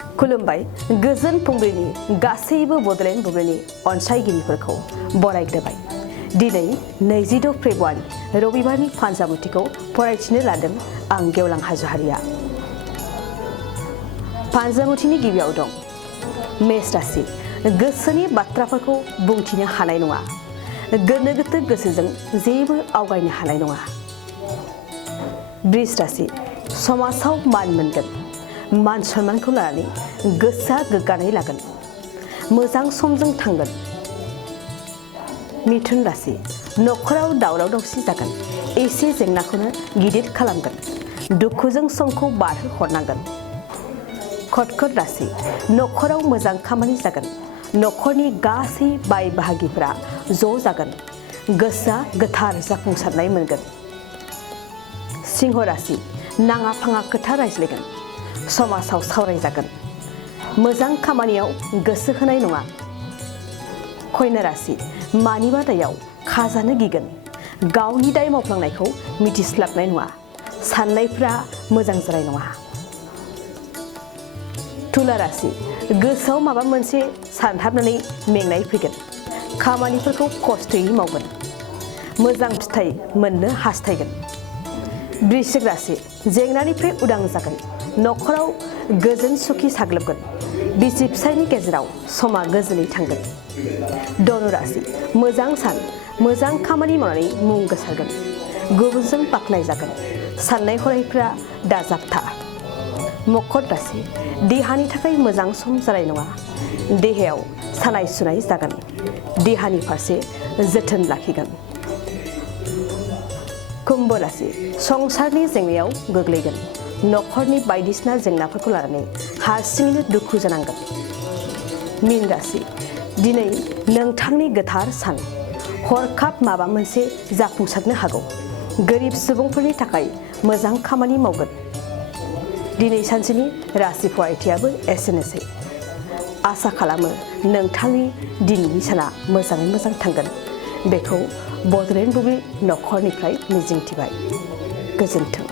खुलुमबाय गोजोन फुंबिलिनि गासैबो बडलेण्ड बुब्लिनि अनसायगिरिफोरखौ बरायग्रोबाय। दिनै 26 फेब्रुवारि रबिबारनि फानजामुथिखौ फरायथिनो लादों आं गेवलां हाज'वारिया। फानजामुथिनि गिबियाव दं मेष राशि। गोसोनि बाथ्राफोरखौ बुंथिनो हानाय नङा। गोनो गोथो गोसोजों जेबो आवगायनो हानाय नङा। वृष राशि। समाजाव मान मोनगोन। मान सन्मानखौ लानानै गोसोआ गोग्गानाय लागोन। मोजां समजों थांगोन। मिथुन राशि। नखराव दावराव दावसि जागोन। एसे जेंनाखौनो गिदिर खालामगोन। दुखुजों समखौ बारहोहरनांगोन। कर्कट राशि। नखराव मोजां खामानि जागोन। नखरनि गासै बाय बाहागिफोरा ज' जागोन। गोसोआ गोथार जाफुंसारनाय मोनगोन। सिंह राशि। नाङा फाङा खोथा रायज्लायगोन। समाजाव सावरायजागोन। मोजां खामानियाव गोसो होनाय नङा। कन्या राशि। मानिबा दायाव खाजानो गिगोन। गावनि दाय मावफ्लांनायखौ मिथिस्लाबनाय नङा। साननायफ्रा मोजां जानाय नङा। तुला राशि। गोसोआव माबा मोनसे सानहाबनानै मेंनाय फैगोन। खामानिफोरखौ खस्थ'यै मावगोन। मोजां फिथाइ मोननो हास्थायगोन। वृश्चिक राशि। जेंनानिफ्राय उदां जागोन। नखराव गोजोन सुखि साग्लोबगोन। बिसि फिसायनि गेजेराव समा गोजोनै थांगोन। धनु राशि। मोजां सान। मोजां खामानि मावनानै मुं गोसारगोन। गुबुनजों बाख्नायजागोन। साननाय हनायफ्रा दाजाबथा। मकर राशि। देहानि थाखाय मोजां सम जानाय नङा। देहायाव सानाय सुनाय जागोन। देहानि फारसे जोथोन लाखिगोन। कुम्भ राशि। संसारनि जेंनायाव गोग्लैगोन। नखरनि बायदिसिना जेंनाफोरखौ लानानै हारसिङैनो दुखु जानांगोन। मीन राशि। दिनै नोंथांनि गोथार सान। हरखाब माबा मोनसे जाफुंसारनो हागौ। गोरिब सुबुंफोरनि थाखाय मोजां खामानि मावगोन। दिनै सानसेनि राशि फरायथियाबो एसेनोसै। आसा खालामो नोंथांनि दिनैनि साना मोजाङै मोजां थांगोन। बेखौ बडलेण्ड बुब्लि नखरनिफ्राय मिजिंथिबाय। गोजोन्थों।